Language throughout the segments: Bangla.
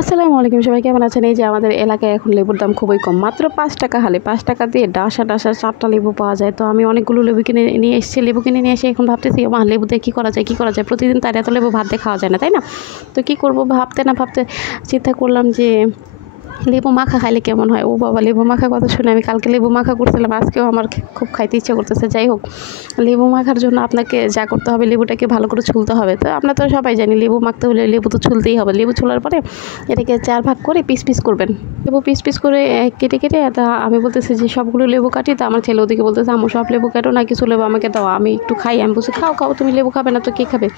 আসসালামু আলাইকুম, সবাই কেমন আছেন? এই যে আমাদের এলাকায় এখন লেবুর দাম খুবই কম, মাত্র 5 টাকা হালে। 5 টাকা দিয়ে ডাসা 4টা লেবু পাওয়া যায়। তো আমি অনেকগুলো লেবু কিনে নিয়ে এসেছি। লেবু কিনে নিয়ে এসে এখন ভাবতেছি, মা লেবু দিয়ে কী করা যায়। প্রতিদিন তার এত লেবু ভাত দিয়ে খাওয়া যায় না, তাই না? তো কী করব ভাবতে না ভাবতে চিন্তা করলাম যে লেবু মাখা খাইলে কেমন হয়। ও বাবা, লেবু মাখা কথা শুনে আমি কালকে লেবু মাখা করছিলাম, আজকেও আমার খুব খাইতে ইচ্ছা করতেছে। যাই হোক, লেবু মাখার জন্য আপনাকে যা করতে হবে, লেবুটাকে ভালো করে ছুলতে হবে। তো আমরা তো সবাই জানি লেবু মাখতে হলে লেবু তো ছুলতেই হবে। লেবু ছোলার পরে এটাকে 4 ভাগ করে পিস পিস করবেন। লেবু পিস পিস করে কেটে কেটে তা আমি বলতেছি যে সবগুলো লেবু কাটি। তা আমার ছেলে ওদিকে বলতেছে, আম্মু সব লেবু কাটো না, কিছু লেবু আমাকে দাও, আমি একটু খাই। আমি বলছি, খাও খাও, তুমি লেবু খাবে না তো কে খাবে?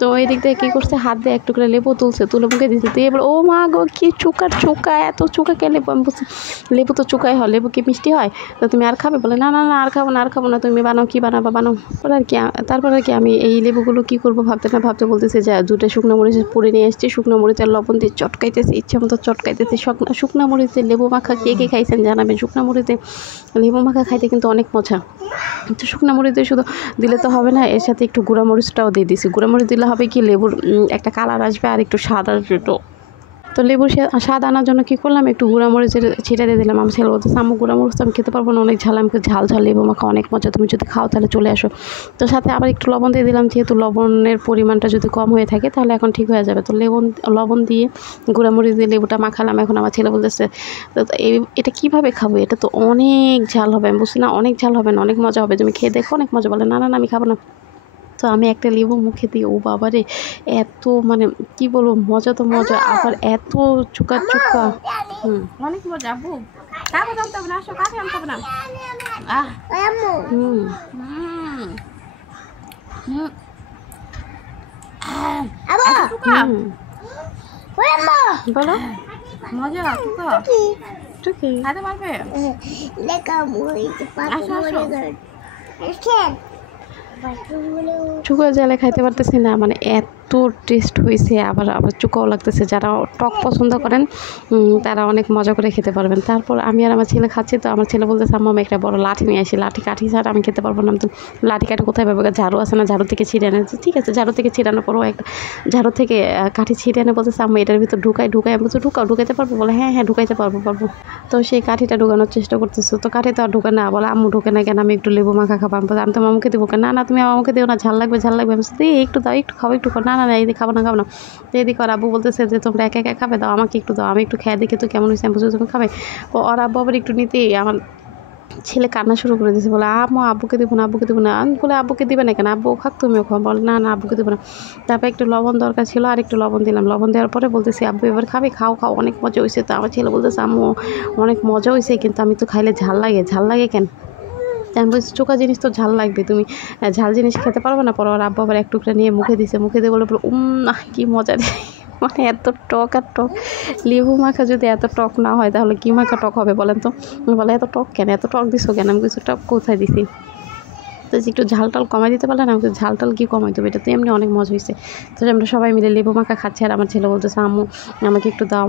তো এই দিক থেকে কী করছে, হাত দিয়ে একটু করে লেবু তুলে মুখে দিচ্ছে। তো এবার ও মা গো, কি চোকা, এত চোকা কে লেবু? আমি বলছি, লেবু তো চোকাই হয়, লেবু কি মিষ্টি হয়? তো তুমি আর খাবে? বলে, না না না, আর খাবো না, তুমি বানাও, কি বানাবা বানাও। তারপর আর কি আমি এই লেবুগুলো কী করবো ভাবতে না ভাবতে বলতেছে যে 2টা শুকনো মরিচ পুড়ে নিয়ে এসেছি। শুকনো মরিচের লবণ দিয়ে চটকাইতেছি, ইচ্ছা মতো চটকাইতেছি। শুকনো মরিচে লেবু মাখা কে কে খাইছেন জানাবেন। শুকনো মরিচে লেবু মাখা খাইতে কিন্তু অনেক মজা। তো শুকনো মরিচ দিয়ে শুধু দিলে তো হবে না, এর সাথে একটু গুঁড়া মরিচটাও দিয়ে দিছি। গুঁড়া মরিচ দিলে হবে কি, লেবুর একটা কালার আসবে আর একটু স্বাদ আসবে। তো লেবুর স্বাদ আনার জন্য কী করলাম, একটু গুঁড়ামরিচের ছিটা দিয়ে দিলাম। আমার ছেলে বলতেছে, আম্মু গুঁড়ামরিচ তো আমি খেতে পারবো না, অনেক ঝাল। আমি ঝাল লেবু মাখা অনেক মজা, তুমি যদি খাও তাহলে চলে আসো। তো সাথে আবার একটু লবণ দিয়ে দিলাম, যেহেতু লবণের পরিমাণটা যদি কম হয়ে থাকে তাহলে এখন ঠিক হয়ে যাবে। তো লবণ দিয়ে গুঁড়ামরিচ দিয়ে লেবুটা মাখালাম। এখন আমার ছেলে বলতেছে, তো এটা কীভাবে খাবো, এটা তো অনেক ঝাল হবে। আমি বলছি, না অনেক ঝাল হবে না, অনেক মজা হবে, তুমি খেয়ে দেখো, অনেক মজা। বলে, না না না, আমি খাবো না। তো আমি একটা লেবু মুখে দিই, ও বাবারে, এত মানে কি বলবো, মজা তো মজা, আবার এত চুকা। অনেক মজা। আব্বু কাকে আনতে হবে না, আসো, কাকে আনতে হবে না। বলো, মজা টুকি খাইতে পারবে? চুকা জালে খাইতে পারতেছি না, মানে এত টেস্ট হয়েছে। আবার চুকাও লাগতেছে। যারা টক পছন্দ করেন তারা অনেক মজা করে খেতে পারবেন। তারপর আমি আর আমার ছেলে খাচ্ছি। তো আমার ছেলে বলতেছে, আম্মু আমি একটা বড় লাঠি নিয়ে আসি, কাঠি ছাড়া আমি খেতে পারবো না। তো লাঠি কাঠি কোথায় পাবো? ঝাড়ু আছে না, ঝাড়ু থেকে ছিঁড়ে আনে। ঠিক আছে, ঝাড়ু থেকে ছিঁড়ানোর পরও একটা ঝাড়ু থেকে কাঠি ছিঁড়ে এনে বলতেছে, আম্মু এটার ভিতর ঢুকাই। আমি বলছি, ঢুকাইতে পারবো? বলে, হ্যাঁ হ্যাঁ, ঢুকাইতে পারবো। তো সেই কাঠিটা ঢুকানোর চেষ্টা করতেছে। তো কাঠি তো আর ঢুকে না। বলে, আম্মু ঢুকে না কেন, আমি একটু লেবু মাখা খাবো। আমি তো মামুকে দেবো কেন? না তুমি আমাকে দিও না, ঝাল লাগবে। আমি বলছি, একটু দাও, একটু খাবো, একটু খাও। না না না, এদিকে খাবো না। তো এদিকে ওর আব্বু বলতেছে যে তোমরা একা একা খাবে, দাও আমাকে একটু দাও, আমি একটু খেয়ে দেখে তো কেমন হয়েছে। আমি বলছি, তুমি খাবে? ওর আব্বু আবার একটু নিতেই আমার ছেলে কান্না শুরু করে দিয়েছে। বলে, আব্বুকে দেবো না। আমি বলে, আব্বুকে দিবে না কেন? আব্বু খাক, তুমিও খাও। বলে, না না, আব্বুকে দেবো না। তারপর একটু লবণ দরকার ছিল, আর একটু লবণ দিলাম। লবণ দেওয়ার পরে বলতেছি, আব্বু এবার খাবে? খাও, অনেক মজা হয়েছে। তো আমার ছেলে বলতেছে, আম্মু অনেক মজা হয়েছে, কিন্তু আমি তো খাইলে ঝাল লাগে কেন? আমি বলছি, চোখা জিনিস তো ঝাল লাগবে, তুমি ঝাল জিনিস খেতে পারবে না। পরে ওর আব্বা আবার এক টুকরা নিয়ে মুখে দিয়ে বলে, কি মজা রে। মানে এত টক আর টক। লেবু মাখা যদি এত টক না হয় তাহলে কি মাখা টক হবে বলেন তো? বলে, এত টক কেন, এত টক দিছো কেন? আমি কিছু টক কোথায় দিছি? তো একটু ঝালটাল কমাই দিতে পারলে না? আমি ঝালটাল কি কমাই দেবো, এটা তো এমনি অনেক মজা হয়েছে। তো আমরা সবাই মিলে লেবু মাখা খাচ্ছি। আর আমার ছেলে বলতেছে, আম্মু আমাকে একটু দাও।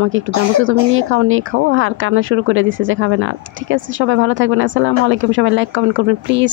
বলছে, তুমি নিয়ে খাও। আর কান্না শুরু করে দিছে যে খাবে না। ঠিক আছে, সবাই ভালো থাকবেন। আসসালামু আলাইকুম। সবাই লাইক কমেন্ট করবেন প্লিজ।